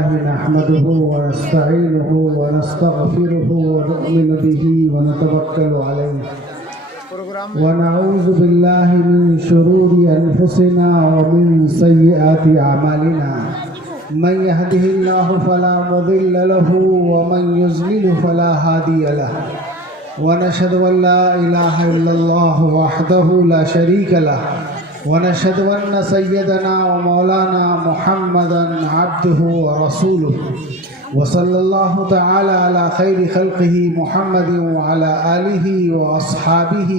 لله نحمده ونستعينه ونستغفره ونؤمن به ونتوكل عليه ونعوذ بالله من شرور أنفسنا ومن سيئات أعمالنا من يهده الله فلا مضل له ومن يضلل فلا هادي له ونشهد أن لا إله إلا الله وحده لا شريك له ونشهد أن سيدنا ومولانا محمدا عبده ورسوله وصلى الله تعالى على خير خلقه محمد وعلى آله وأصحابه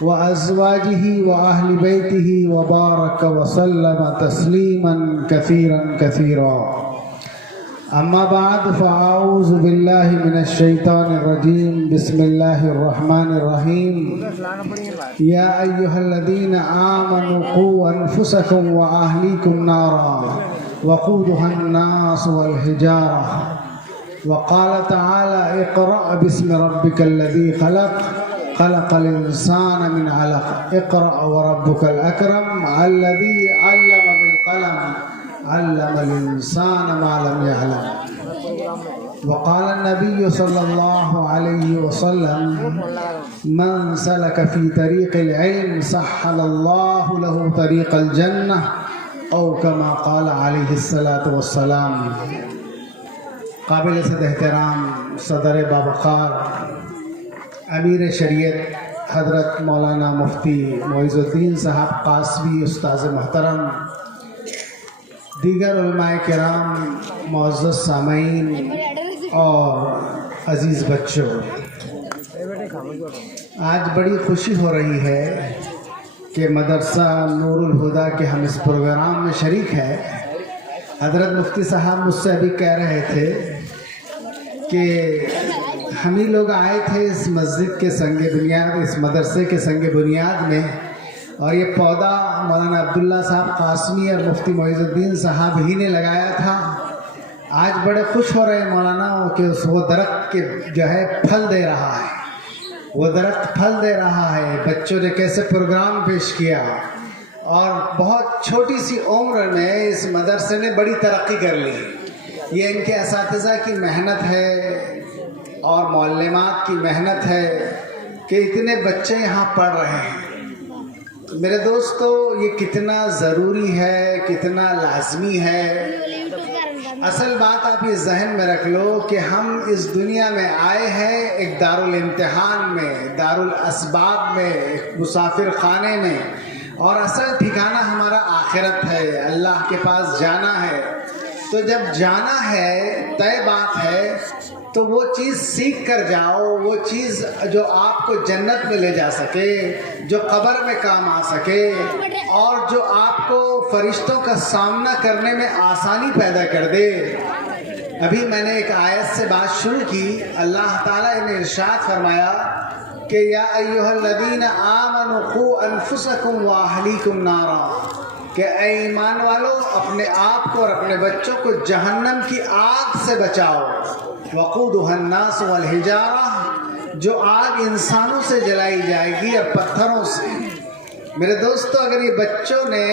وأزواجه وأهل بيته وبارك وسلم تسليما كثيرا كثيرا. أما بعد فأعوذ بالله من الشيطان الرجيم. بسم الله الرحمن الرحيم. يا أيها الذين آمنوا قوا أنفسكم وأهليكم نارا وقودها الناس والحجارة. وقال تعالى اقرأ باسم ربك الذي خلق الإنسان من علق اقرأ وربك الأكرم الذي علم بالقلم علم الإنسان ما لم يعلم. وقال النبي صلى الله عليه وسلم من سلك في طريق العلم سهل الله له طريق الجنة او كما قال علیہ الصلاۃ والسلام. قابل صد احترام صدر باوقار امیر شریعت حضرت مولانا مفتی معیز الدین صاحب قاسمی استاذ محترم، دیگر علماء کرام، معزز سامعین اور عزیز بچوں، آج بڑی خوشی ہو رہی ہے کہ مدرسہ نور الہدا کے ہم اس پروگرام میں شریک ہیں. حضرت مفتی صاحب مجھ سے ابھی کہہ رہے تھے کہ ہم ہی لوگ آئے تھے اس مسجد کے سنگ بنیاد، اس مدرسے کے سنگ بنیاد میں، اور یہ پودا مولانا عبداللہ صاحب قاسمی اور مفتی معیز الدین صاحب ہی نے لگایا تھا. آج بڑے خوش ہو رہے ہیں مولانا کہ وہ درخت کے جو ہے پھل دے رہا ہے، وہ درخت پھل دے رہا ہے. بچوں نے کیسے پروگرام پیش کیا اور بہت چھوٹی سی عمر میں اس مدرسے نے بڑی ترقی کر لی. یہ ان کے اساتذہ کی محنت ہے اور معلمات کی محنت ہے کہ اتنے بچے یہاں پڑھ رہے ہیں. میرے دوستو، یہ کتنا ضروری ہے، کتنا لازمی ہے. اصل بات آپ یہ ذہن میں رکھ لو کہ ہم اس دنیا میں آئے ہیں ایک دارالامتحان میں، دارالاسباب میں، ایک مسافر خانے میں، اور اصل ٹھکانہ ہمارا آخرت ہے، اللہ کے پاس جانا ہے. تو جب جانا ہے، طے بات ہے، تو وہ چیز سیکھ کر جاؤ، وہ چیز جو آپ کو جنت میں لے جا سکے، جو قبر میں کام آ سکے، اور جو آپ کو فرشتوں کا سامنا کرنے میں آسانی پیدا کر دے. ابھی میں نے ایک آیت سے بات شروع کی. اللہ تعالیٰ نے ارشاد فرمایا کہ یا ایھا الذین آمنوا قوا انفسکم واہلیکم نارا، کہ اے ایمان والو اپنے آپ کو اور اپنے بچوں کو جہنم کی آگ سے بچاؤ. وقودها الناس والحجارہ، جو آگ انسانوں سے جلائی جائے گی اور پتھروں سے. میرے دوستو، اگر یہ بچوں نے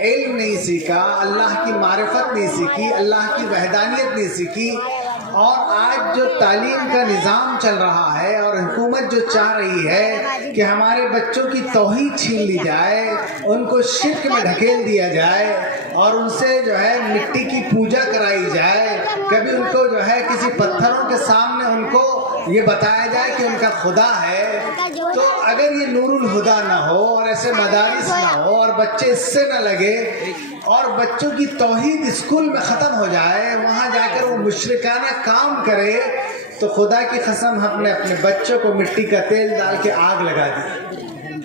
علم نہیں سیکھا، اللہ کی معرفت نہیں سیکھی، اللہ کی وحدانیت نہیں سیکھی، اور آج جو تعلیم کا نظام چل رہا ہے اور حکومت جو چاہ رہی ہے کہ ہمارے بچوں کی توحید چھین لی جائے، ان کو شرک میں ڈھکیل دیا جائے اور ان سے جو ہے مٹی کی پوجا کرائی جائے، کبھی ان کو جو ہے کسی پتھروں کے سامنے ان کو یہ بتایا جائے کہ ان کا خدا ہے، تو اگر یہ نور الہدا نہ ہو اور ایسے مدارس نہ ہو اور بچے اس سے نہ لگے اور بچوں کی توحید اسکول میں ختم ہو جائے، وہاں جا کر وہ مشرکانہ کام کرے، تو خدا کی قسم ہم نے اپنے بچوں کو مٹی کا تیل ڈال کے آگ لگا دی،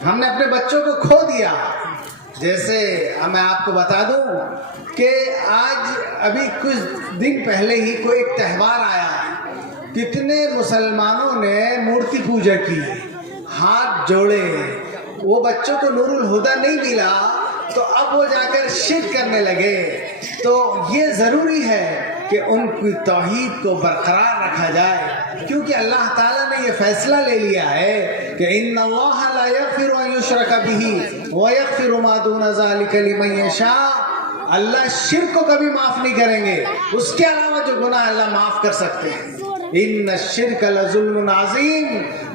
ہم نے اپنے بچوں کو کھو دیا. جیسے میں آپ کو بتا دوں کہ آج ابھی کچھ دن پہلے ہی کوئی ایک تہوار آیا، کتنے مسلمانوں نے مورتی پوجا کی، ہاتھ جوڑے. وہ بچوں کو نور الہدا نہیں ملا تو اب وہ جا کر شرک کرنے لگے. تو یہ ضروری ہے کہ ان کی توحید کو برقرار رکھا جائے، کیونکہ اللہ تعالیٰ نے یہ فیصلہ لے لیا ہے کہ ان اللہ لا یغفر ان یشرک بہ ویغفر ما دون ذلک لمن یشاء اللہ شرک کو کبھی معاف نہیں کریں گے، اس کے علاوہ جو گناہ اللہ معاف کر سکتے ہیں۔ ان الشرک لظلم عظیم،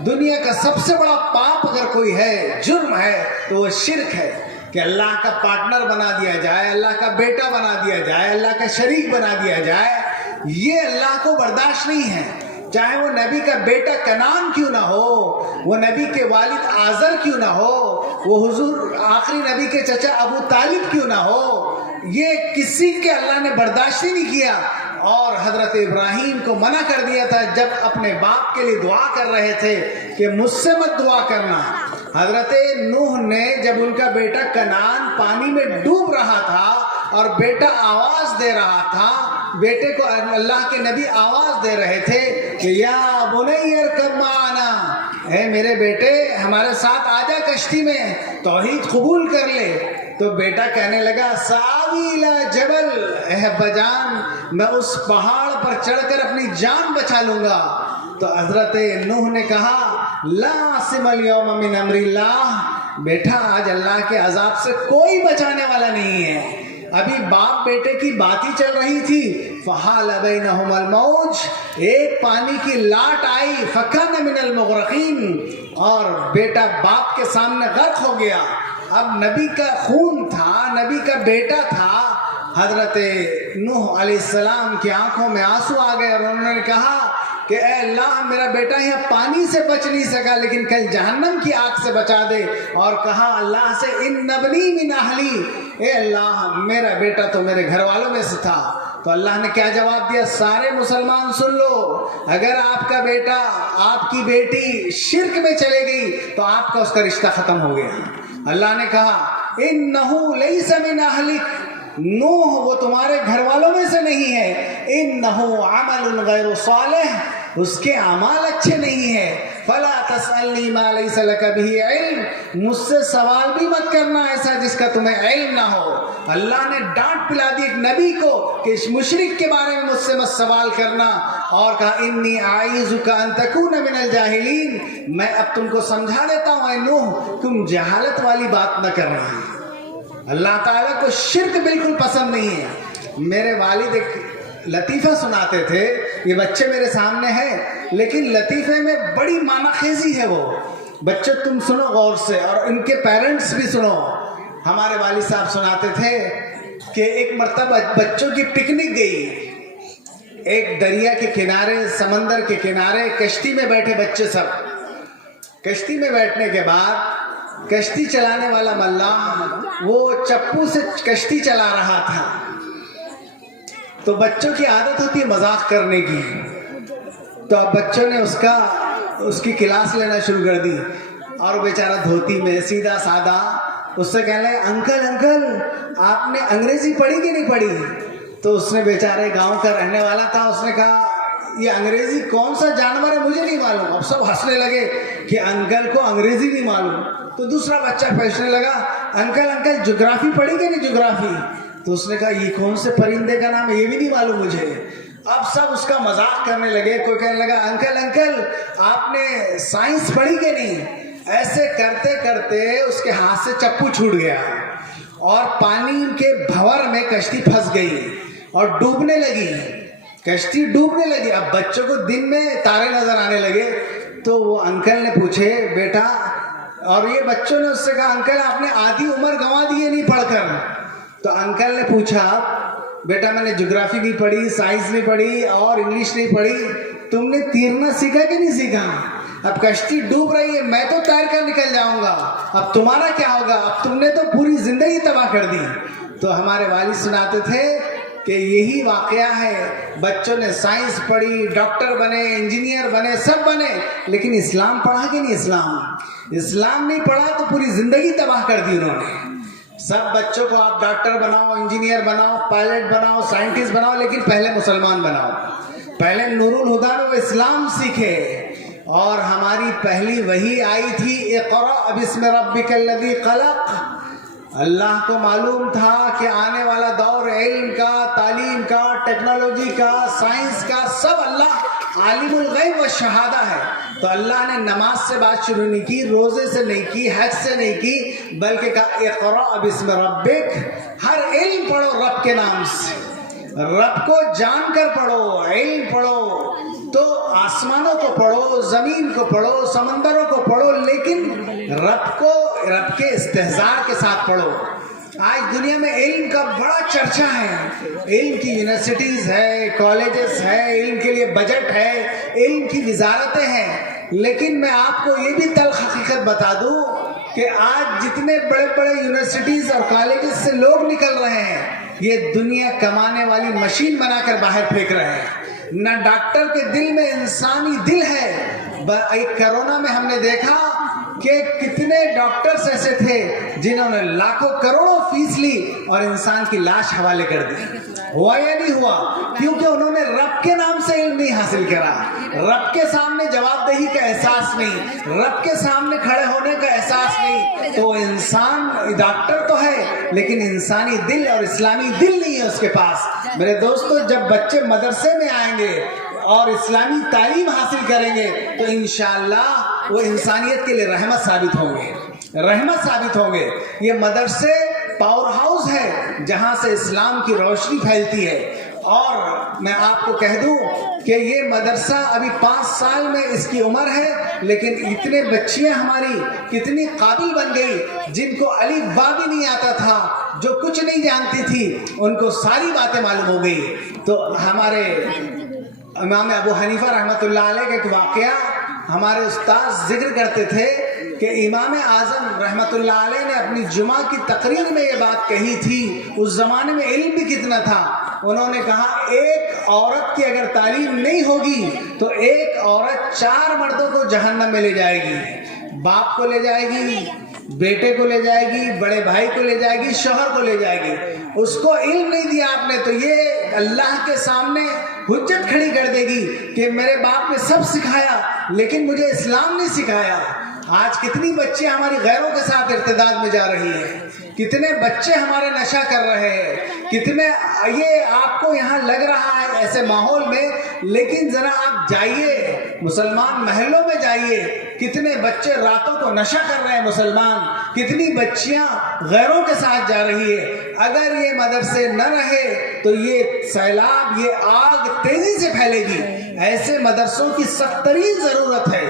دنیا کا سب سے بڑا پاپ اگر کوئی ہے، جرم ہے، تو وہ شرک ہے، کہ اللہ کا پارٹنر بنا دیا جائے، اللہ کا بیٹا بنا دیا جائے، اللہ کا شریک بنا دیا جائے۔ یہ اللہ کو برداشت نہیں ہے، چاہے وہ نبی کا بیٹا کنان کیوں نہ ہو، وہ نبی کے والد آزر کیوں نہ ہو، وہ حضور آخری نبی کے چچا ابو طالب کیوں نہ ہو، یہ کسی کے اللہ نے برداشت ہی نہیں کیا۔ اور حضرت ابراہیم کو منع کر دیا تھا جب اپنے باپ کے لیے دعا کر رہے تھے کہ مجھ سے مت دعا کرنا۔ حضرت نوح نے جب ان کا بیٹا کنعان پانی میں ڈوب رہا تھا اور بیٹا آواز دے رہا تھا، بیٹے کو اللہ کے نبی آواز دے رہے تھے کہ یا بنی ارکب معنا، اے میرے بیٹے ہمارے ساتھ آ جا کشتی میں، توحید قبول کر لے۔ تو بیٹا کہنے لگا ساوی الی جبل، اے ابا جان میں اس پہاڑ پر چڑھ کر اپنی جان بچا لوں گا۔ تو حضرت نوح نے کہا لا عاصم اليوم من امر اللہ، بیٹا آج اللہ کے عذاب سے کوئی بچانے والا نہیں ہے۔ ابھی باپ بیٹے کی بات ہی چل رہی تھی، فحال بینہم الموج، ایک پانی کی لاٹ آئی، فکان من المغرقین، اور بیٹا باپ کے سامنے غرق ہو گیا۔ اب نبی کا خون تھا، نبی کا بیٹا تھا۔ حضرت نوح علیہ السلام کی آنکھوں میں آنسو آ گئے اور انہوں نے کہا کہ اے اللہ میرا بیٹا یہاں پانی سے بچ نہیں سکا لیکن کل جہنم کی آگ سے بچا دے، اور کہا اللہ سے ان نبنی من اہلی، اے اللہ میرا بیٹا تو میرے گھر والوں میں سے تھا۔ تو اللہ نے کیا جواب دیا؟ سارے مسلمان سن لو، اگر آپ کا بیٹا آپ کی بیٹی شرک میں چلے گئی تو آپ کا اس کا رشتہ ختم ہو گیا۔ اللہ نے کہا انہو لیس من اہلک، نوح وہ تمہارے گھر والوں میں سے نہیں ہے، انہو عمل غیر صالح، اس کے اعمال اچھے نہیں ہیں، فلا تسألنی ما لیس لک بہ علم، مجھ سے سوال بھی مت کرنا ایسا جس کا تمہیں علم نہ ہو۔ اللہ نے ڈانٹ پلا دی ایک نبی کو کہ اس مشرک کے بارے میں مجھ سے مت سوال کرنا، اور کہا انی اعیذک ان تکون من الجاہلین، میں اب تم کو سمجھا دیتا ہوں اے نوح تم جہالت والی بات نہ کرنا۔ اللہ تعالیٰ کو شرک بالکل پسند نہیں ہے۔ میرے والد ایک لطیفہ سناتے تھے، یہ بچے میرے سامنے ہیں لیکن لطیفے میں بڑی معنی خیزی ہے وہ، بچے تم سنو غور سے اور ان کے پیرنٹس بھی سنو۔ ہمارے والد صاحب سناتے تھے کہ ایک مرتبہ بچوں کی پکنک گئی، ایک دریا کے کنارے، سمندر کے کنارے کشتی میں بیٹھے بچے سب۔ کشتی میں بیٹھنے کے بعد کشتی چلانے والا ملاح وہ چپو سے کشتی چلا رہا تھا، تو بچوں کی عادت ہوتی ہے مذاق کرنے کی، تو اب بچوں نے اس کی کلاس لینا شروع کر دی، اور بیچارہ دھوتی میں سیدھا سادہ اس سے کہنے لگے انکل انکل آپ نے انگریزی پڑھی کہ نہیں پڑھی؟ تو اس نے بیچارے گاؤں کا رہنے والا تھا، اس نے کہا یہ انگریزی کون سا جانور ہے مجھے نہیں معلوم۔ اب سب ہنسنے لگے کہ انکل کو انگریزی نہیں معلوم۔ تو دوسرا بچہ پوچھنے لگا انکل انکل جغرافی پڑھی کہ نہیں جغرافی؟ تو اس نے کہا یہ کون سے پرندے کا نام ہے یہ بھی نہیں معلوم مجھے۔ اب سب اس کا مذاق کرنے لگے، کوئی کہنے لگا انکل انکل آپ نے سائنس پڑھی کہ نہیں؟ ایسے کرتے کرتے اس کے ہاتھ سے چپو چھوٹ گیا اور پانی کے بھور میں کشتی پھنس گئی اور ڈوبنے لگی، کشتی ڈوبنے لگی۔ اب بچوں کو دن میں تارے نظر آنے لگے، تو وہ انکل نے پوچھے بیٹا، اور یہ بچوں نے اس سے کہا انکل آپ نے آدھی عمر گنوا دی ہے نہیں پڑھ کر۔ تو انکل نے پوچھا بیٹا میں نے جغرافی نہیں پڑھی، سائنس نہیں پڑھی اور انگلش نہیں پڑھی، تم نے تیرنا سیکھا کہ نہیں سیکھا؟ اب کشتی ڈوب رہی ہے، میں تو تیر کر نکل جاؤں گا، اب تمہارا کیا ہوگا؟ اب تم نے تو پوری زندگی تباہ کر دی۔ تو ہمارے والد سناتے تھے کہ یہی واقعہ ہے، بچوں نے سائنس پڑھی، ڈاکٹر بنے، انجینئر بنے، سب بنے، لیکن اسلام پڑھا کہ نہیں؟ اسلام نہیں پڑھا تو پوری زندگی تباہ کر دی انہوں نے۔ سب بچوں کو آپ ڈاکٹر بناؤ، انجینئر بناؤ، پائلٹ بناؤ، سائنٹسٹ بناؤ، لیکن پہلے مسلمان بناؤ، پہلے نور الہدیٰ میں وہ اسلام سیکھے۔ اور ہماری پہلی وحی آئی تھی اقرأ بسم ربک الذی خلق، اللہ کو معلوم تھا کہ آنے والا دور علم کا، تعلیم کا، ٹیکنالوجی کا، سائنس کا، سب اللہ عالم الغیب و شہادہ ہے. تو اللہ نے نماز سے بات شروع نہیں کی، روزے سے نہیں کی، حج سے نہیں کی، بلکہ کہا اقرأ بسم ربک. ہر علم پڑھو رب کے نام سے، رب کو جان کر پڑھو، علم پڑھو. تو آسمانوں کو پڑھو، زمین کو پڑھو، سمندروں کو پڑھو، لیکن رب کے استحضار کے ساتھ پڑھو. آج دنیا میں علم کا بڑا چرچا ہے، علم کی یونیورسٹیز ہے، کالجز ہے، علم کے لیے بجٹ ہے، علم کی وزارتیں ہیں. لیکن میں آپ کو یہ بھی تلخ حقیقت بتا دوں کہ آج جتنے بڑے بڑے یونیورسٹیز اور کالجز سے لوگ نکل رہے ہیں، یہ دنیا کمانے والی مشین بنا کر باہر پھینک رہے ہیں. نہ ڈاکٹر کے دل میں انسانی دل ہے. ایک کرونا میں ہم نے دیکھا کہ کتنے ڈاکٹرز ایسے تھے جنہوں نے لاکھوں کروڑوں فیس لی اور انسان کی لاش حوالے کر دی. ہوا یا نہیں ہوا؟ کیونکہ انہوں نے رب کے نام سے علم نہیں حاصل کرا، رب کے سامنے جواب دہی کا احساس نہیں، رب کے سامنے کھڑے ہونے کا احساس نہیں. تو انسان ڈاکٹر تو ہے لیکن انسانی دل اور اسلامی دل نہیں ہے اس کے پاس. میرے دوستو، جب بچے مدرسے میں آئیں گے اور اسلامی تعلیم حاصل کریں گے تو انشاءاللہ وہ انسانیت کے لیے رحمت ثابت ہوں گے. یہ مدرسے پاور ہاؤس ہے جہاں سے اسلام کی روشنی پھیلتی ہے. اور میں آپ کو کہہ دوں کہ یہ مدرسہ ابھی 5 سال میں اس کی عمر ہے، لیکن اتنے بچیاں ہماری کتنی قابل بن گئی جن کو الف با بھی نہیں آتا تھا، جو کچھ نہیں جانتی تھی ان کو ساری باتیں معلوم ہو گئی. تو ہمارے امام ابو حنیفہ رحمۃ اللہ علیہ کا ایک واقعہ ہمارے استاذ ذکر کرتے تھے کہ امام اعظم رحمۃ اللہ علیہ نے اپنی جمعہ کی تقریر میں یہ بات کہی تھی. اس زمانے میں علم بھی کتنا تھا. انہوں نے کہا ایک عورت کی اگر تعلیم نہیں ہوگی تو ایک عورت 4 مردوں کو جہنم میں لے جائے گی. باپ کو لے جائے گی، بیٹے کو لے جائے گی، بڑے بھائی کو لے جائے گی، شوہر کو لے جائے گی. اس کو علم نہیں دیا آپ نے تو یہ اللہ کے سامنے حجت کھڑی کر دے گی کہ میرے باپ نے سب سکھایا لیکن مجھے اسلام نہیں سکھایا. آج کتنی بچیاں ہماری غیروں کے ساتھ ارتداد میں جا رہی ہیں، کتنے بچے ہمارے نشہ کر رہے ہیں، کتنے یہ آپ کو یہاں لگ رہا ہے ایسے ماحول میں، لیکن ذرا آپ جائیے مسلمان محلوں میں جائیے، کتنے بچے راتوں کو نشہ کر رہے ہیں مسلمان، کتنی بچیاں غیروں کے ساتھ جا رہی ہے. اگر یہ مدرسے نہ رہے تو یہ سیلاب، یہ آگ تیزی سے پھیلے گی. ایسے مدرسوں کی سخت ترین ضرورت ہے،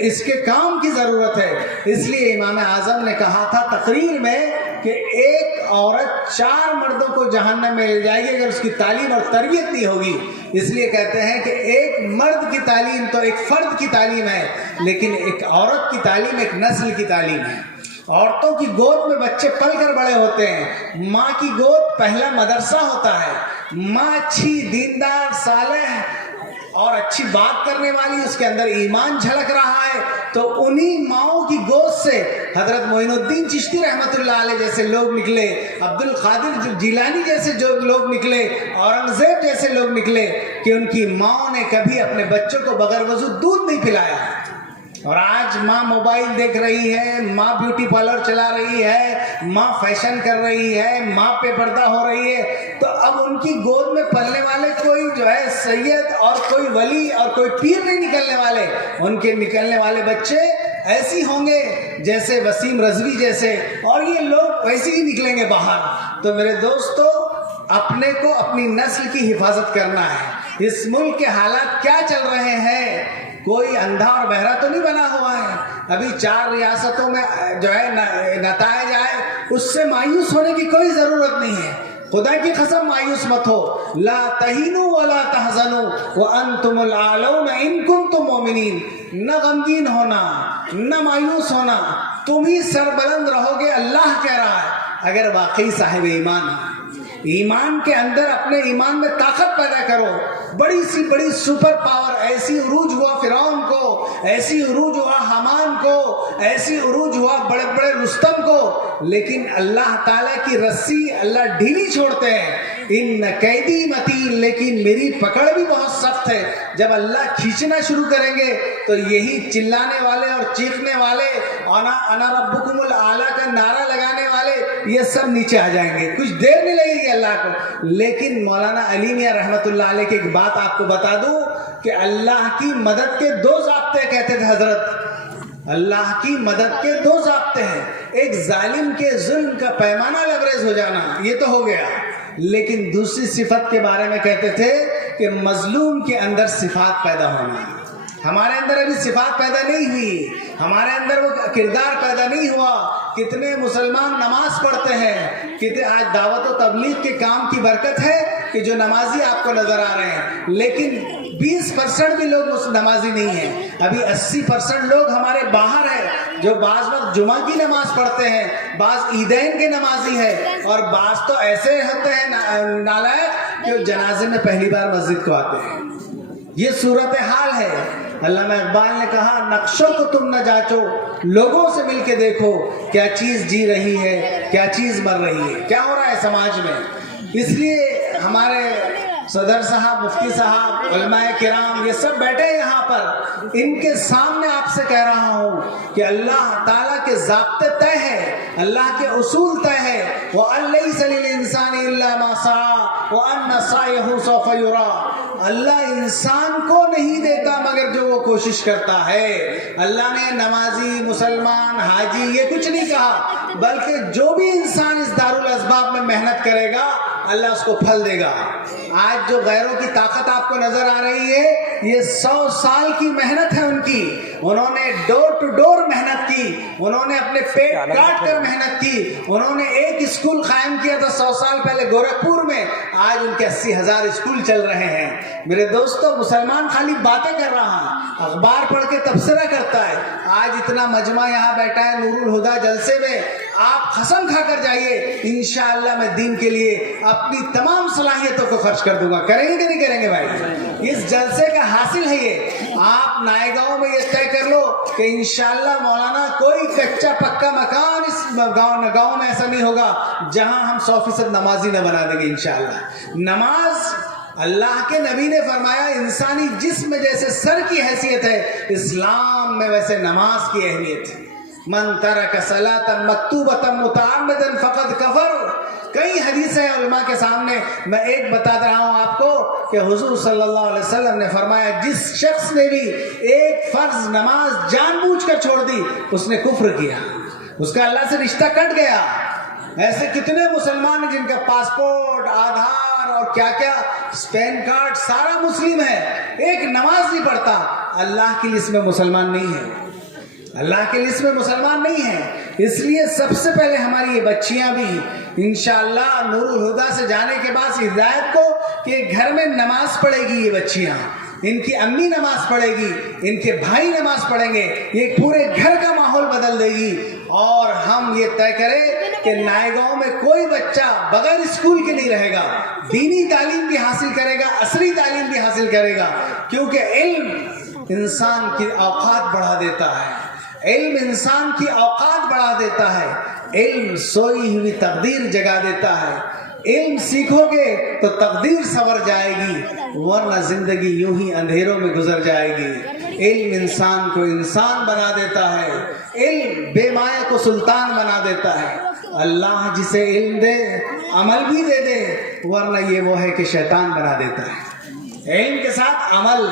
اس کے کام کی ضرورت ہے. اس لیے امام اعظم نے کہا تھا تقریر میں کہ ایک عورت 4 مردوں کو جہنم میں لے جائے گی اگر اس کی تعلیم اور تربیت نہیں ہوگی. اس لیے کہتے ہیں کہ ایک مرد کی تعلیم تو ایک فرد کی تعلیم ہے، لیکن ایک عورت کی تعلیم ایک نسل کی تعلیم ہے. عورتوں کی گود میں بچے پل کر بڑے ہوتے ہیں، ماں کی گود پہلا مدرسہ ہوتا ہے. ماں اچھی، دیندار، صالح اور اچھی بات کرنے والی، اس کے اندر ایمان جھلک رہا ہے تو انہی ماؤں کی گود سے حضرت معین الدین چشتی رحمۃ اللہ علیہ جیسے لوگ نکلے، عبد القادر جیلانی جیسے جو لوگ نکلے، اورنگزیب جیسے لوگ نکلے کہ ان کی ماؤں نے کبھی اپنے بچوں کو بغیر وضو دودھ نہیں پلایا. اور آج ماں موبائل دیکھ رہی ہے، ماں بیوٹی پارلر چلا رہی ہے، ماں فیشن کر رہی ہے، ماں پہ پردہ ہو رہی ہے. تو اب ان کی گود میں پلنے والے کوئی جو ہے سید اور کوئی ولی اور کوئی پیر نہیں نکلنے والے. ان کے نکلنے والے بچے ایسی ہوں گے جیسے وسیم رضوی جیسے، اور یہ لوگ ویسے ہی نکلیں گے باہر. تو میرے دوستو، اپنے کو اپنی نسل کی حفاظت کرنا ہے. اس ملک کے حالات کیا چل رہے ہیں، کوئی اندھا اور بہرا تو نہیں بنا ہوا ہے. ابھی 4 ریاستوں میں جو ہے نتائج آئے، اس سے مایوس ہونے کی کوئی ضرورت نہیں ہے. خدا کی قسم مایوس مت ہو. لا تہینوا ولا تحزنوا وانتم الاعلون ان کنتم مؤمنین. نہ غمگین ہونا، نہ مایوس ہونا، تم ہی سربلند رہو گے. اللہ کہہ رہا ہے اگر واقعی صاحب ایمان ہے. ایمان کے اندر اپنے ایمان میں طاقت پیدا کرو. بڑی سی بڑی سپر پاور ایسی عروج ہوا فرعون کو، ایسی عروج ہوا حامان کو، ایسی عروج ہوا بڑے بڑے رستم کو، لیکن اللہ تعالیٰ کی رسی اللہ ڈھیلی چھوڑتے ہیں. ان قیدی متین، لیکن میری پکڑ بھی بہت سخت ہے. جب اللہ کھینچنا شروع کریں گے تو یہی چلانے والے اور چیخنے والے، انا ربکم الاعلی کا نعرہ لگانے والے یہ سب نیچے آ جائیں گے, کچھ دیر نہیں لگے گی اللہ کو. لیکن مولانا علی میاں رحمۃ اللہ علیہ کی ایک بات آپ کو بتا دوں کہ اللہ کی مدد کے 2 ضابطے کہتے تھے حضرت. اللہ کی مدد کے 2 ضابطے ہیں. ایک ظالم کے ظلم کا پیمانہ لبریز ہو جانا, یہ تو ہو گیا, لیکن دوسری صفت کے بارے میں کہتے تھے کہ مظلوم کے اندر صفات پیدا ہونا. ہمارے اندر ابھی صفات پیدا نہیں ہوئی, ہمارے اندر وہ کردار پیدا نہیں ہوا. کتنے مسلمان نماز پڑھتے ہیں, کتنے آج دعوت و تبلیغ کے کام کی برکت ہے کہ جو نمازی آپ کو نظر آ رہے ہیں, لیکن 20% بھی لوگ نمازی نہیں ہیں. ابھی 80% لوگ ہمارے باہر ہیں جو بعض وقت جمعہ کی نماز پڑھتے ہیں, بعض عیدین کے نمازی ہیں, اور بعض تو ایسے ہوتے ہیں نالائق کہ جنازے میں پہلی بار مسجد کو آتے ہیں. یہ صورتحال ہے. علامہ اقبال نے کہا نقشوں کو تم نہ جانچو, لوگوں سے مل کے دیکھو کیا چیز جی رہی ہے, کیا چیز مر رہی ہے, کیا ہو رہا ہے سماج میں. اس لیے ہمارے صدر صاحب, مفتی صاحب, علماء کرام یہ سب بیٹھے یہاں پر, ان کے سامنے آپ سے کہہ رہا ہوں کہ اللہ تعالیٰ کے ضابطے طے ہے, اللہ کے اصول طے ہے. وَأَن لَيْسَ لِلْإِنسَانِ إِلَّا مَا سَعَىٰ وَأَنَّ سَعْيَهُ سَوْفَ يُرَىٰ. اللہ انسان کو نہیں دیتا مگر جو وہ کوشش کرتا ہے. اللہ نے نمازی, مسلمان, حاجی یہ کچھ نہیں کہا, بلکہ جو بھی انسان اس دارالاسباب میں محنت کرے گا اللہ اس کو پھل دے گا. آج جو غیروں کی طاقت آپ کو نظر آ رہی ہے یہ 100 سال کی محنت ہے ان کی. انہوں نے ڈور ٹو ڈور محنت کی, انہوں نے اپنے پیٹ کاٹ کر محنت کی. انہوں نے ایک اسکول قائم کیا تھا 100 سال پہلے گورکھپور میں, آج ان کے 80,000 اسکول چل رہے ہیں. میرے دوستو, مسلمان خالی باتیں کر رہا ہے, اخبار پڑھ کے تبصرہ کرتا ہے. آج اتنا مجمع یہاں بیٹھا ہے نور الہدیٰ جلسے میں, آپ قسم کھا کر جائیے انشاءاللہ میں دین کے لیے اپنی تمام صلاحیتوں کو خرچ کر دوں گا. کریں گے کہ نہیں کریں گے بھائی؟ اس جلسے کا حاصل ہے یہ. آپ نائے گاؤں میں یہ طے کر لو کہ انشاءاللہ مولانا کوئی کچا پکا مکان اس گاؤں میں ایسا نہیں ہوگا جہاں ہم 100% نمازی نہ بنا دیں گے انشاءاللہ. نماز, اللہ کے نبی نے فرمایا انسانی جسم جیسے سر کی حیثیت ہے, اسلام میں ویسے نماز کی اہمیت ہے. من ترک صلاۃ مکتوبۃ متعمدا فقد کفر. کئی حدیثیں علماء کے سامنے, میں ایک بتا رہا ہوں آپ کو کہ حضور صلی اللہ علیہ وسلم نے فرمایا جس شخص نے بھی ایک فرض نماز جان بوجھ کر چھوڑ دی اس نے کفر کیا, اس کا اللہ سے رشتہ کٹ گیا. ایسے کتنے مسلمان ہیں جن کا پاسپورٹ, آدھار اور کیا کیا, پین کارڈ سارا مسلم ہے, ایک نماز نہیں پڑھتا. اللہ کی لسٹ میں مسلمان نہیں ہے, اللہ کے لسٹ میں مسلمان نہیں ہے. اس لیے سب سے پہلے ہماری یہ بچیاں بھی انشاءاللہ نور الہدیٰ سے جانے کے بعد ہدایت کو کہ گھر میں نماز پڑھے گی, یہ بچیاں, ان کی امی نماز پڑھے گی, ان کے بھائی نماز پڑھیں گے, یہ پورے گھر کا ماحول بدل دے گی. اور ہم یہ طے کریں کہ نائے گاؤں میں کوئی بچہ بغیر اسکول کے نہیں رہے گا, دینی تعلیم بھی حاصل کرے گا, عصری تعلیم بھی حاصل کرے گا, کیونکہ علم انسان کی اوقات بڑھا دیتا ہے. علم انسان کی اوقات بڑھا دیتا ہے. علم سوئی ہوئی تقدیر جگا دیتا ہے. علم سیکھو گے تو تقدیر سنور جائے گی, ورنہ زندگی یوں ہی اندھیروں میں گزر جائے گی. علم انسان کو انسان بنا دیتا ہے, علم بے مایہ کو سلطان بنا دیتا ہے. اللہ جسے علم دے عمل بھی دے دے, ورنہ یہ وہ ہے کہ شیطان بنا دیتا ہے. علم کے ساتھ عمل,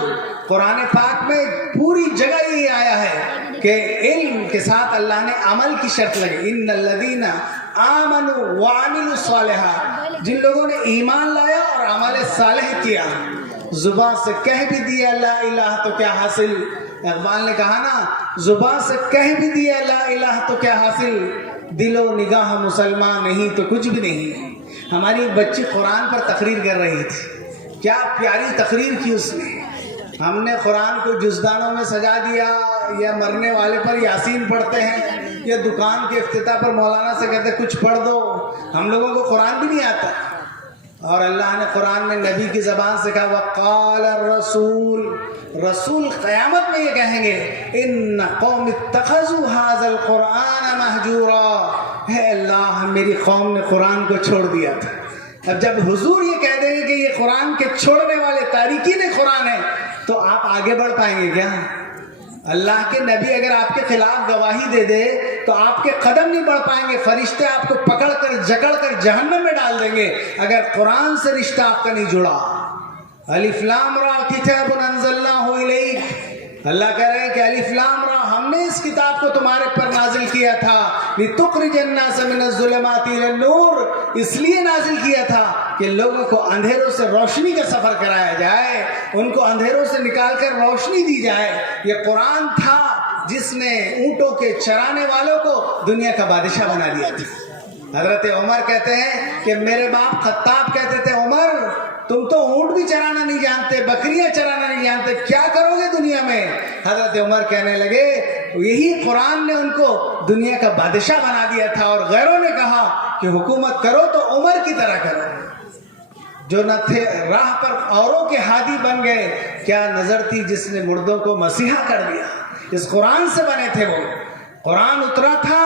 قرآن پاک میں پوری جگہ یہ آیا ہے کہ علم کے ساتھ اللہ نے عمل کی شرط لگی. ان الذین آمنوا وعملوا الصالحات, جن لوگوں نے ایمان لایا اور عمل صالح کیا, زبان سے کہہ بھی دیا لا الہ تو کیا حاصل. اقبال نے کہا نا, زبان سے کہہ بھی دیا لا الہ تو کیا حاصل, دل و نگاہ مسلمان نہیں تو کچھ بھی نہیں. ہماری بچی قرآن پر تقریر کر رہی تھی, کیا پیاری تقریر کی اس نے. ہم نے قرآن کو جزدانوں میں سجا دیا, یا مرنے والے پر یاسین پڑھتے ہیں, یا دکان کے افتتاح پر مولانا سے کہتے کچھ پڑھ دو. ہم لوگوں کو قرآن بھی نہیں آتا, اور اللہ نے قرآن میں نبی کی زبان سے کہا وقال الرسول, رسول قیامت میں یہ کہیں گے ان قوم اتخذوا هذا القرآن مہجورا, ہے اللہ میری قوم نے قرآن کو چھوڑ دیا تھا. اب جب حضور یہ کہہ دیں گے کہ یہ قرآن کے چھوڑنے والے تارکین قرآن ہے, تو آپ آگے بڑھ پائیں گے کیا؟ اللہ کے نبی اگر آپ کے خلاف گواہی دے دے تو آپ کے قدم نہیں بڑھ پائیں گے، فرشتے آپ کو پکڑ کر جکڑ کر جہنم میں ڈال دیں گے اگر قرآن سے رشتہ آپ کا نہیں جڑا۔ الف لام را کتاب انزلناہ الیک، اللہ کہہ رہے ہیں کہ الف لام را، ہم نے اس کتاب کو تمہارے پر نازل کیا تھا، لتخرج الناس من الظلمات الی النور، اس لیے نازل کیا تھا کہ لوگوں کو اندھیروں سے روشنی کا سفر کرایا جائے، ان کو اندھیروں سے نکال کر روشنی دی جائے۔ یہ قرآن تھا جس نے اونٹوں کے چرانے والوں کو دنیا کا بادشاہ بنا دیا تھا۔ حضرت عمر کہتے ہیں کہ میرے باپ خطاب کہتے تھے، عمر تم تو اونٹ بھی چرانا نہیں جانتے، بکریاں چرانا نہیں جانتے، کیا کرو گے دنیا میں؟ حضرت عمر کہنے لگے یہی قرآن نے ان کو دنیا کا بادشاہ بنا دیا تھا، اور غیروں نے کہا کہ حکومت کرو تو عمر کی طرح کرو، جو نہ تھے راہ پر اوروں کے ہادی بن گئے، کیا نظر تھی جس نے مردوں کو مسیحا کر دیا۔ اس قرآن سے بنے تھے وہ، قرآن اترا تھا،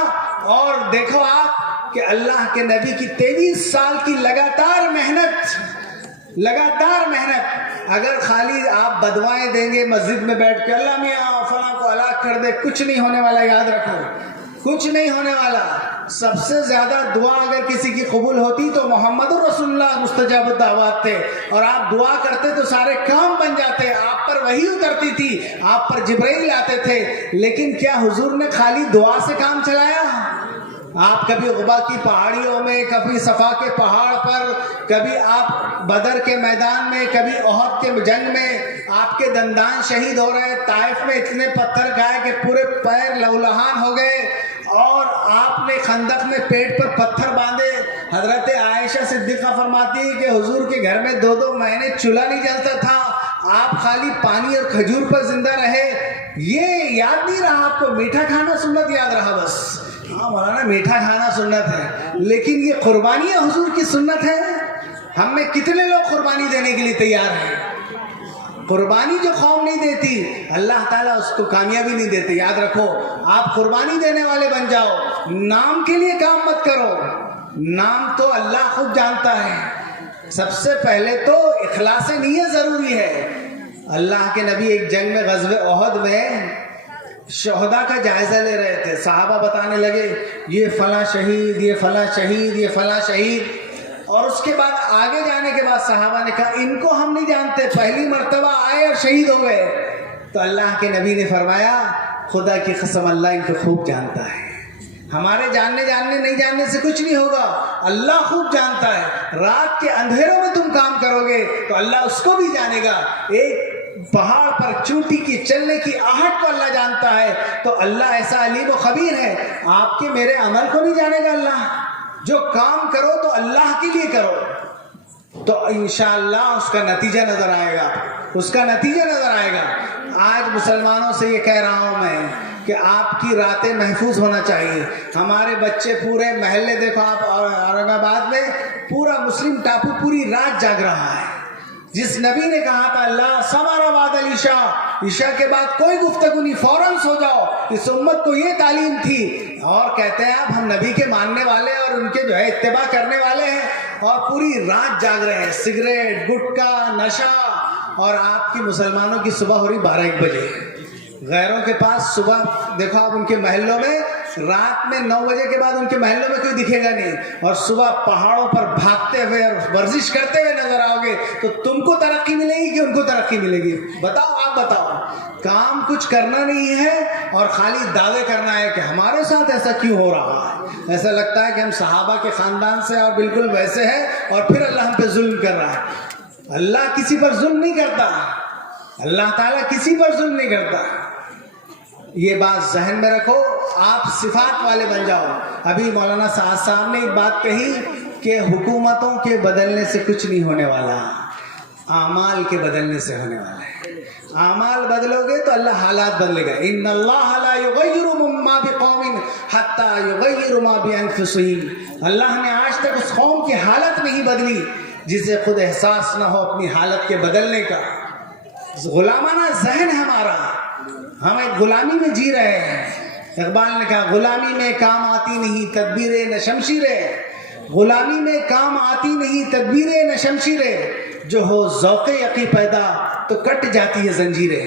اور دیکھو آپ کہ اللہ کے نبی کی 23 سال کی لگاتار محنت، اگر خالی آپ بدوائیں دیں گے مسجد میں بیٹھ کے اللہ میاں فلاں کو ہلاک کر دے، کچھ نہیں ہونے والا، یاد رکھو کچھ نہیں ہونے والا۔ سب سے زیادہ دعا اگر کسی کی قبول ہوتی تو محمد رسول اللہ مستجاب الدعوات تھے، اور آپ دعا کرتے تو سارے کام بن جاتے، آپ پر وحی اترتی تھی، آپ پر جبرائیل آتے تھے، لیکن کیا حضور نے خالی دعا سے کام چلایا؟ آپ کبھی غبا کی پہاڑیوں میں، کبھی صفا کے پہاڑ پر، کبھی آپ بدر کے میدان میں، کبھی احد کے جنگ میں آپ کے دندان شہید ہو رہے، طائف میں اتنے پتھر کھائے کہ پورے پیر لہولہان ہو گئے، اور آپ نے خندق میں پیٹ پر پتھر باندھے۔ حضرت عائشہ صدیقہ فرماتی ہے کہ حضور کے گھر میں 2 مہینے چولہا نہیں جلتا تھا، آپ خالی پانی اور کھجور پر زندہ رہے۔ یہ یاد نہیں رہا آپ کو، میٹھا کھانا سنت یاد رہا بس، ہاں مولانا میٹھا کھانا سنت ہے، لیکن یہ قربانیاں حضور کی سنت ہے۔ ہم میں کتنے لوگ قربانی دینے کے لیے تیار ہیں؟ قربانی جو قوم نہیں دیتی اللہ تعالیٰ اس کو کامیابی نہیں دیتے۔ یاد رکھو، آپ قربانی دینے والے بن جاؤ، نام کے لیے کام مت کرو، نام تو اللہ خود جانتا ہے۔ سب سے پہلے تو اخلاص نیت ضروری ہے۔ اللہ کے نبی ایک جنگ میں غزوہ احد میں شہداء کا جائزہ لے رہے تھے، صحابہ بتانے لگے یہ فلاں شہید، یہ فلاں شہید، یہ فلاں شہید، اور اس کے بعد آگے جانے کے بعد صحابہ نے کہا ان کو ہم نہیں جانتے، پہلی مرتبہ آئے اور شہید ہو گئے۔ تو اللہ کے نبی نے فرمایا خدا کی قسم اللہ ان کو خوب جانتا ہے، ہمارے جاننے نہیں جاننے سے کچھ نہیں ہوگا، اللہ خوب جانتا ہے۔ رات کے اندھیروں میں تم کام کرو گے تو اللہ اس کو بھی جانے گا، ایک پہاڑ پر چونٹی کی چلنے کی آہٹ کو اللہ جانتا ہے، تو اللہ ایسا علیم و خبیر ہے، آپ کے میرے عمل کو نہیں جانے گا اللہ؟ جو کام کرو تو اللہ کے لیے کرو، تو انشاءاللہ اس کا نتیجہ نظر آئے گا، اس کا نتیجہ نظر آئے گا۔ آج مسلمانوں سے یہ کہہ رہا ہوں میں کہ آپ کی راتیں محفوظ ہونا چاہیے۔ ہمارے بچے پورے محلے، دیکھو آپ اورنگ آباد میں پورا مسلم ٹاپو پوری رات جاگ رہا ہے۔ جس نبی نے کہا تھا اللہ سمارا بعد العشاء، عشاء کے بعد کوئی گفتگو نہیں، فوراً سو جاؤ، اس امت کو یہ تعلیم تھی، اور کہتے ہیں آپ ہم نبی کے ماننے والے اور ان کے جو ہے اتباع کرنے والے ہیں، اور پوری رات جاگ رہے ہیں، سگریٹ، گٹکا، نشہ، اور آپ کی مسلمانوں کی صبح ہو رہی 12-1 بجے، غیروں کے پاس صبح دیکھو آپ ان کے محلوں میں رات میں 9 بجے کے بعد ان کے محلوں میں کوئی دکھے گا نہیں، اور صبح پہاڑوں پر بھاگتے ہوئے اور ورزش کرتے ہوئے نظر آؤ گے، تو تم کو ترقی ملے گی کہ ان کو ترقی ملے گی؟ بتاؤ، آپ بتاؤ۔ کام کچھ کرنا نہیں ہے اور خالی دعوے کرنا ہے کہ ہمارے ساتھ ایسا کیوں ہو رہا ہے، ایسا لگتا ہے کہ ہم صحابہ کے خاندان سے اور بالکل ویسے ہیں، اور پھر اللہ ہم پہ ظلم کر رہا ہے۔ اللہ کسی پر ظلم نہیں کرتا، اللہ تعالیٰ کسی پر ظلم نہیں کرتا، یہ بات ذہن میں رکھو، آپ صفات والے بن جاؤ۔ ابھی مولانا سعد صاحب نے ایک بات کہی کہ حکومتوں کے بدلنے سے کچھ نہیں ہونے والا، اعمال کے بدلنے سے ہونے والا ہے۔ اعمال بدلو گے تو اللہ حالات بدلے گا۔ ان اللہ لا یغیر ما بقوم حتی یغیر ما بانفسہم، اللہ نے آج تک اس قوم کی حالت نہیں بدلی جسے خود احساس نہ ہو اپنی حالت کے بدلنے کا۔ غلامانہ ذہن ہے ہمارا، ہم ایک غلامی میں جی رہے ہیں۔ اقبال نے کہا غلامی میں کام آتی نہیں تدبیریں نہ شمشیریں، غلامی میں کام آتی نہیں تدبیریں نہ شمشیریں، جو ہو ذوق یقی پیدا تو کٹ جاتی ہے زنجیریں۔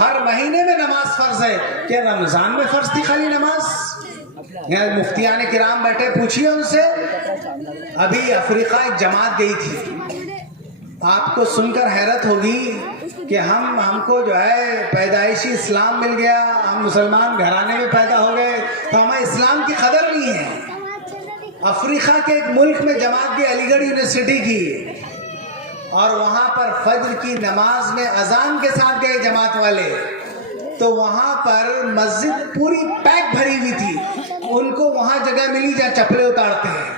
ہر مہینے میں نماز فرض ہے، کیا رمضان میں فرض تھی خالی نماز؟ یہاں مفتیان کرام بیٹھے، پوچھیے ان سے۔ ابھی افریقہ ایک جماعت گئی تھی، آپ کو سن کر حیرت ہوگی کہ ہم کو جو ہے پیدائشی اسلام مل گیا، ہم مسلمان گھرانے میں پیدا ہو گئے تو ہمیں اسلام کی قدر نہیں ہے۔ افریقہ کے ایک ملک میں جماعت گئی، علی گڑھ یونیورسٹی کی، اور وہاں پر فجر کی نماز میں اذان کے ساتھ گئے جماعت والے، تو وہاں پر مسجد پوری پیک بھری ہوئی تھی، ان کو وہاں جگہ ملی جہاں چپلے اتارتے ہیں،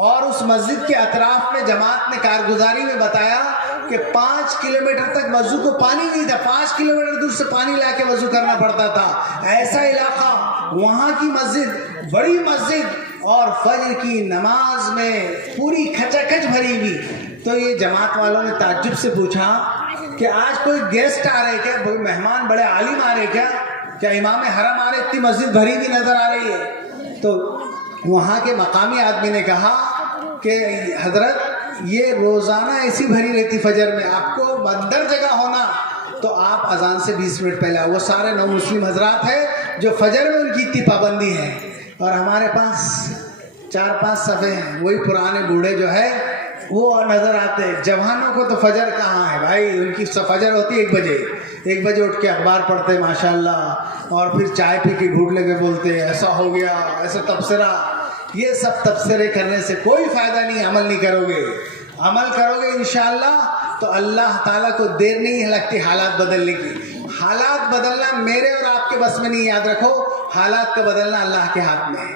اور اس مسجد کے اطراف میں جماعت نے کارگزاری میں بتایا کہ 5 کلومیٹر تک وضو کو پانی نہیں تھا، 5 کلومیٹر دور سے پانی لا کے وضو کرنا پڑتا تھا۔ ایسا علاقہ، وہاں کی مسجد، بڑی مسجد، اور فجر کی نماز میں پوری کھچا کھچ بھری ہوئی۔ تو یہ جماعت والوں نے تعجب سے پوچھا کہ آج کوئی گیسٹ آ رہے کیا، کوئی مہمان بڑے عالم آ رہے کیا امام حرم آ رہے، اتنی مسجد بھری ہوئی نظر آ رہی ہے؟ تو وہاں کے مقامی آدمی نے کہا کہ حضرت یہ روزانہ ایسی بھری رہتی فجر میں، آپ کو اندر جگہ ہونا تو آپ اذان سے 20 منٹ پہلے آؤ۔ وہ سارے نو مسلم حضرات ہیں جو فجر میں ان کی اتنی پابندی ہے، اور ہمارے پاس 4-5 صفحے ہیں، وہی پرانے بوڑھے جو ہے وہ نظر آتے ہیں۔ جوانوں کو تو فجر کہاں ہے بھائی، ان کی فجر ہوتی ہے 1 بجے اٹھ کے اخبار پڑھتے ماشاءاللہ، اور پھر چائے پی کے گھوٹ لے کے بولتے ایسا ہو گیا، ایسا تبصرہ۔ یہ سب تبصرے کرنے سے کوئی فائدہ نہیں، عمل نہیں کرو گے۔ عمل کرو گے انشاءاللہ تو اللہ تعالیٰ کو دیر نہیں لگتی حالات بدلنے کی۔ حالات بدلنا میرے اور آپ کے بس میں نہیں، یاد رکھو، حالات کا بدلنا اللہ کے ہاتھ میں ہے،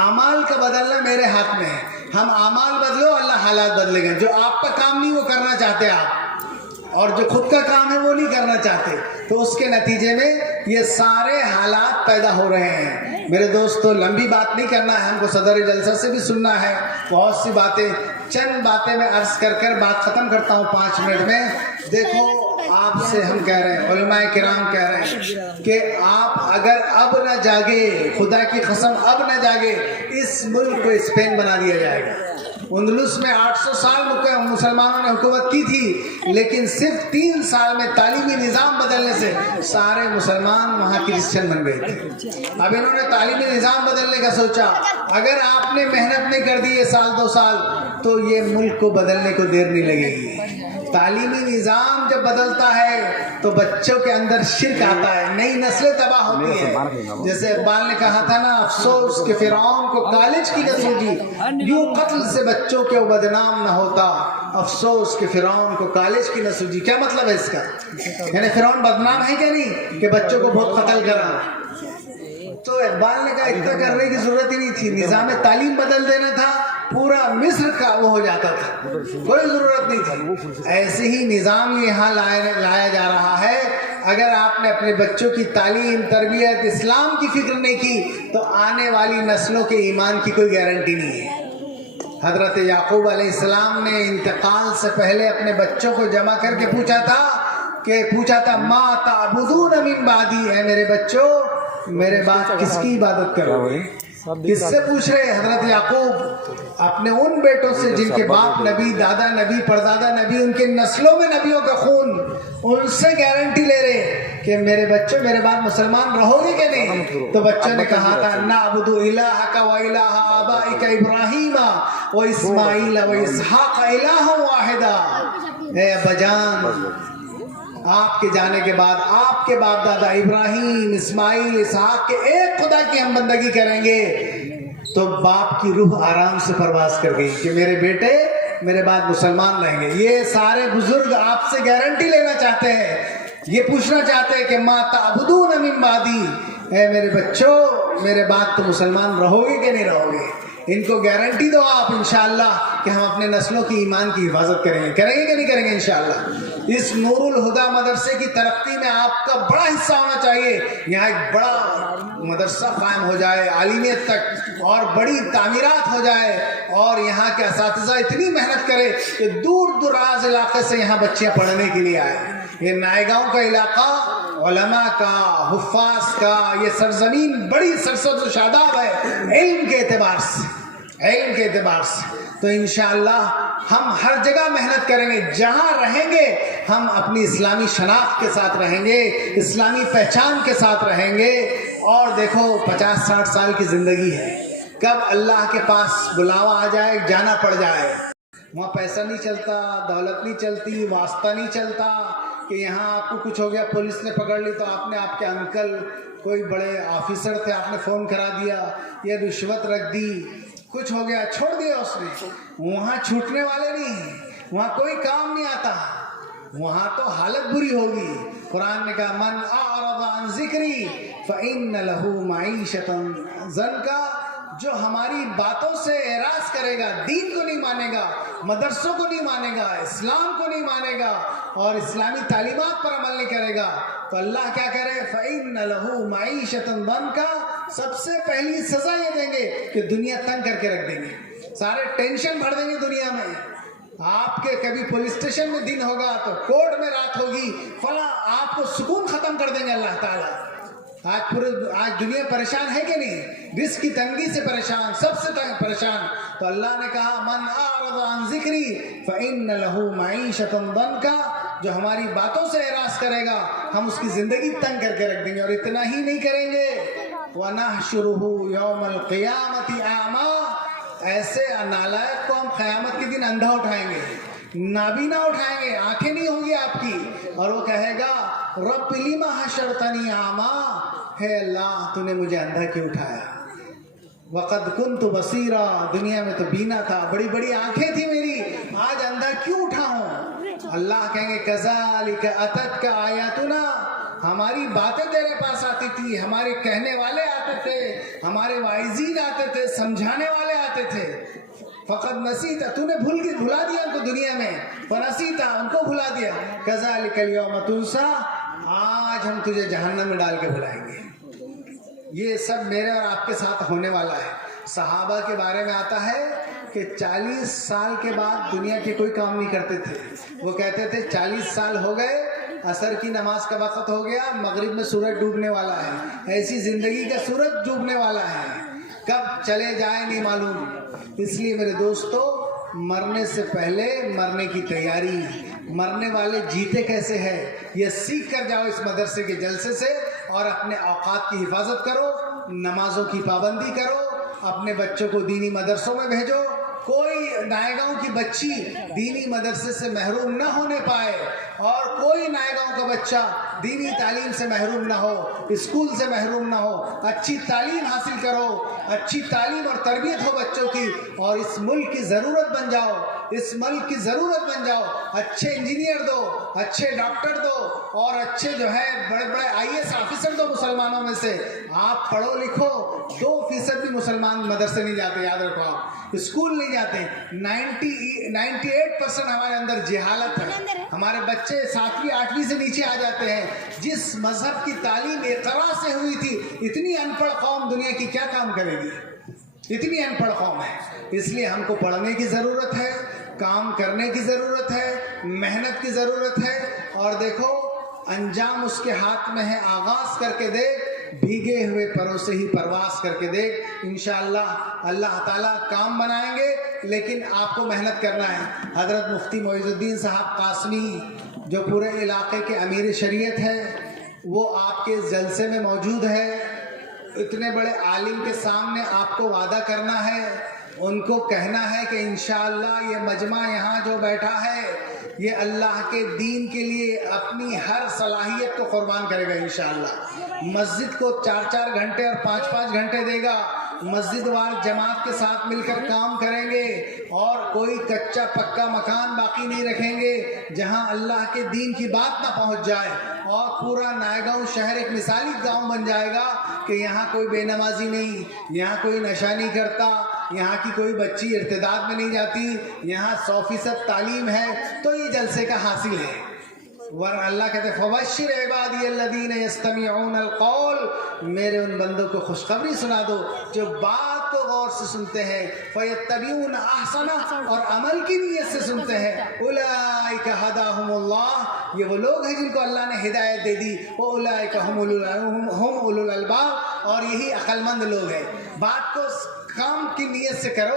اعمال کا بدلنا میرے ہاتھ میں ہے۔ ہم اعمال بدلو، اللہ حالات بدلے گا۔ جو آپ کا کام نہیں وہ کرنا چاہتے آپ، اور جو خود کا کام ہے وہ نہیں کرنا چاہتے، تو اس کے نتیجے میں یہ سارے حالات پیدا ہو رہے ہیں۔ میرے دوستو، لمبی بات نہیں کرنا ہے، ہم کو صدر جلسہ سے بھی سننا ہے بہت سی باتیں، چند باتیں میں عرض کر بات ختم کرتا ہوں 5 منٹ میں۔ دیکھو، آپ سے ہم کہہ رہے ہیں، علماء کرام کہہ رہے ہیں کہ آپ اگر اب نہ جاگے، خدا کی قسم اب نہ جاگے، اس ملک کو اسپین بنا دیا جائے گا۔ اندلس میں 800 سال مسلمانوں نے حکومت کی تھی، لیکن صرف 3 سال میں تعلیمی نظام بدلنے سے سارے مسلمان وہاں کرسچن بن گئے تھے۔ اب انہوں نے تعلیمی نظام بدلنے کا سوچا، اگر آپ نے محنت نہیں کر دی یہ 1-2 سال تو یہ ملک کو بدلنے کو دیر نہیں لگے گی۔ تعلیمی نظام جب بدلتا ہے تو بچوں کے اندر شرک آتا ہے، نئی نسلیں تباہ ہوتی ہیں۔ جیسے اقبال نے کہا تھا نا، افسوس کہ فرعون کو کالج کی نہ سوجی، یوں قتل سے بچوں کے بدنام نہ ہوتا، افسوس کہ فرعون کو کالج کی نہ سوجی۔ کیا مطلب ہے اس کا؟ یعنی فرعون بدنام ہے کیا نہیں کہ بچوں کو بہت قتل کرا؟ تو اقبال نے کہا اتنا کرنے کی ضرورت ہی نہیں تھی، نظام تعلیم بدل دینا تھا، پورا مصر کا وہ ہو جاتا تھا، کوئی ضرورت نہیں تھی۔ ایسے ہی نظام یہاں لایا جا رہا ہے۔ اگر آپ نے اپنے بچوں کی تعلیم، تربیت، اسلام کی فکر نہیں کی تو آنے والی نسلوں کے ایمان کی کوئی گارنٹی نہیں ہے۔ حضرت یعقوب علیہ السلام نے انتقال سے پہلے اپنے بچوں کو جمع کر کے پوچھا تھا ما تعبدون من بعدی، اے میرے بچوں میرے بعد کس کی عبادت کرو گے؟ کس سے پوچھ رہے حضرت یعقوب؟ اپنے ان بیٹوں سے جن کے باپ نبی، دادا نبی، پردادا نبی، ان کے نسلوں میں نبیوں کا خون، ان سے گارنٹی لے رہے کہ میرے بچوں میرے بعد مسلمان رہو گے کہ نہیں؟ تو بچوں نے کہا تھا نعبد الہک و الہ آبائک ابراہیم و اسماعیل و اسحاق الہ واحدا۔ اے ابا جان، آپ کے جانے کے بعد آپ کے باپ دادا ابراہیم، اسماعیل، اسحاق کے ایک خدا کی ہم بندگی کریں گے۔ تو باپ کی روح آرام سے پرواز کر گئی کہ میرے بیٹے میرے بعد مسلمان رہیں گے۔ یہ سارے بزرگ آپ سے گارنٹی لینا چاہتے ہیں، یہ پوچھنا چاہتے ہیں کہ ما تعبدون من بعدی، اے میرے بچوں میرے بعد تو مسلمان رہو گے کہ نہیں رہو گے؟ ان کو گارنٹی دو آپ انشاءاللہ کہ ہم اپنے نسلوں کی ایمان کی حفاظت کریں گے کہ نہیں کریں گے انشاءاللہ۔ اس نور الہدا مدرسے کی ترقی میں آپ کا بڑا حصہ ہونا چاہیے۔ یہاں ایک بڑا مدرسہ قائم ہو جائے عالمیت تک، اور بڑی تعمیرات ہو جائے، اور یہاں کے اساتذہ اتنی محنت کرے کہ دور دراز علاقے سے یہاں بچیاں پڑھنے کے لیے آئے۔ یہ نائیگاؤں کا علاقہ علماء کا، حفاظ کا، یہ سرزمین بڑی سرسبز و شاداب ہے علم کے اعتبار سے، علم کے اعتبار سے۔ تو انشاءاللہ ہم ہر جگہ محنت کریں گے، جہاں رہیں گے ہم اپنی اسلامی شناخت کے ساتھ رہیں گے، اسلامی پہچان کے ساتھ رہیں گے۔ اور دیکھو 50-60 سال کی زندگی ہے، کب اللہ کے پاس بلاوا آ جائے، جانا پڑ جائے، وہاں پیسہ نہیں چلتا، دولت نہیں چلتی، واسطہ نہیں چلتا کہ یہاں آپ کو کچھ ہو گیا، پولیس نے پکڑ لی تو آپ نے آپ کے انکل کوئی بڑے آفیسر تھے، آپ نے فون کرا دیا یا رشوت رکھ دی، کچھ ہو گیا چھوڑ دیا اس نے۔ وہاں چھوٹنے والے نہیں ہیں، وہاں کوئی کام نہیں آتا، وہاں تو حالت بری ہوگی۔ قرآن نے کہا من اعرض عن ذکری فإن له معیشة ضنکا، جو ہماری باتوں سے اعراض کرے گا، دین کو نہیں مانے گا، مدرسوں کو نہیں مانے گا، اسلام کو نہیں مانے گا اور اسلامی تعلیمات پر عمل نہیں کرے گا، تو اللہ کیا کرے؟ فإن له معیشة ضنکا، سب سے پہلی سزا یہ دیں گے کہ دنیا تنگ کر کے رکھ دیں گے، سارے ٹینشن بھر دیں گے دنیا میں۔ آپ کے کبھی پولیس اسٹیشن میں دن ہوگا تو کورٹ میں رات ہوگی، فلاں آپ کو سکون ختم کر دیں گے اللہ تعالیٰ۔ آج دنیا پریشان ہے کہ نہیں؟ رزق کی تنگی سے پریشان، سب سے پریشان، تو اللہ نے کہا من اعرض عن ذکری فإن له معیشة ضنکا، جو ہماری باتوں سے اعراض کرے گا ہم اس کی زندگی تنگ کر کے رکھ دیں گے۔ اور اتنا ہی نہیں کریں گے، وَنَحْشُرُهُ يَوْمَ الْقِيَامَةِ أَعْمَى، ایسے نالائق کو ہم قیامت کے دن اندھا اٹھائیں گے، نابینا اٹھائیں گے، آنکھیں نہیں ہوں گی آپ کی، اور وہ کہے گا رب لم حشرتنی اعمی، ہے اللہ تو نے مجھے اندھا کیوں اٹھایا، وقد کنت بصیرا، دنیا میں تو بینا تھا، بڑی بڑی آنکھیں تھی میری، آج اندھا کیوں اٹھا ہوں؟ اللہ کہیں گے کذالک اتتک آیاتنا، ہماری باتیں تیرے پاس آتی تھی، ہمارے کہنے والے آتے تھے، ہمارے واعظین آتے تھے، سمجھانے والے آتے تھے، فقط نسیتا، تو نے بھلا دیا ان کو دنیا میں، فنسیتا، ان کو بھلا دیا، کذالک اليوم تنسا، آج ہم تجھے جہنم میں ڈال کے بھلائیں گے۔ یہ سب میرے اور آپ کے ساتھ ہونے والا ہے۔ صحابہ کے بارے میں آتا ہے کہ 40 سال کے بعد دنیا کے کوئی کام نہیں کرتے تھے، وہ کہتے تھے 40 سال ہو گئے، عصر کی نماز کا وقت ہو گیا، مغرب میں سورج ڈوبنے والا ہے، ایسی زندگی کا سورج ڈوبنے والا ہے، کب چلے جائے نہیں معلوم۔ اس لیے میرے دوستو، مرنے سے پہلے مرنے کی تیاری، مرنے والے جیتے کیسے ہیں یہ سیکھ کر جاؤ اس مدرسے کے جلسے سے، اور اپنے اوقات کی حفاظت کرو، نمازوں کی پابندی کرو، اپنے بچوں کو دینی مدرسوں میں بھیجو، کوئی نائے گاؤں کی بچی دینی مدرسے سے محروم نہ ہونے پائے، اور کوئی نائے گاؤں کا بچہ دینی تعلیم سے محروم نہ ہو، اسکول سے محروم نہ ہو، اچھی تعلیم حاصل کرو، اچھی تعلیم اور تربیت ہو بچوں کی، اور اس ملک کی ضرورت بن جاؤ، اس ملک کی ضرورت بن جاؤ، اچھے انجینئر دو، اچھے ڈاکٹر دو، اور اچھے جو ہے بڑے بڑے IAS آفیسر دو مسلمانوں میں سے۔ آپ پڑھو لکھو، 2% بھی مسلمان مدرسے نہیں جاتے، یاد رکھو، آپ اسکول نہیں جاتے، 98% ہمارے اندر جہالت ہے، ہمارے بچے 7ویں 8ویں سے نیچے آ جاتے ہیں۔ جس مذہب کی تعلیم اقرا سے ہوئی تھی، اتنی ان پڑھ قوم دنیا کی کیا کام کرے گی؟ اتنی ان پڑھ قوم ہے۔ اس لیے ہم کو پڑھنے کی ضرورت ہے، کام کرنے کی ضرورت ہے، محنت کی ضرورت ہے، اور دیکھو انجام اس کے ہاتھ میں ہے، آغاز کر کے دیکھ، بھیگے ہوئے پروں سے ہی پرواز کر کے دیکھ، انشاءاللہ اللہ تعالیٰ کام بنائیں گے، لیکن آپ کو محنت کرنا ہے۔ حضرت مفتی معیز الدین صاحب قاسمی جو پورے علاقے کے امیر شریعت ہے، وہ آپ کے جلسے میں موجود ہے، اتنے بڑے عالم کے سامنے آپ کو وعدہ کرنا ہے، ان کو کہنا ہے کہ انشاءاللہ یہ مجمع یہاں جو بیٹھا ہے یہ اللہ کے دین کے لیے اپنی ہر صلاحیت کو قربان کرے گا انشاءاللہ، مسجد کو 4-4 گھنٹے اور 5-5 گھنٹے دے گا، مسجد وار جماعت کے ساتھ مل کر کام کریں گے، اور کوئی کچا پکا مکان باقی نہیں رکھیں گے جہاں اللہ کے دین کی بات نہ پہنچ جائے، اور پورا نائے گاؤں شہر ایک مثالی گاؤں بن جائے گا کہ یہاں کوئی بے نمازی نہیں، یہاں کوئی نشہ نہیں کرتا، یہاں کی کوئی بچی ارتداد میں نہیں جاتی، یہاں 100% تعلیم ہے، تو یہ جلسے کا حاصل ہے۔ ورنہ اللہ کہتے ہیں فبشر عبادی الذین یستمعون القول، میرے ان بندوں کو خوشخبری سنا دو جو بات کو غور سے سنتے ہیں، فیتبعون احسنہ، اور عمل کی نیت سے سنتے ہیں، اولئک ھداھم اللہ، یہ وہ لوگ ہیں جن کو اللہ نے ہدایت دے دی، واولئک ھم اولو الالباب، اور یہی عقل مند لوگ ہیں۔ بات کو کام کی نیت سے کرو،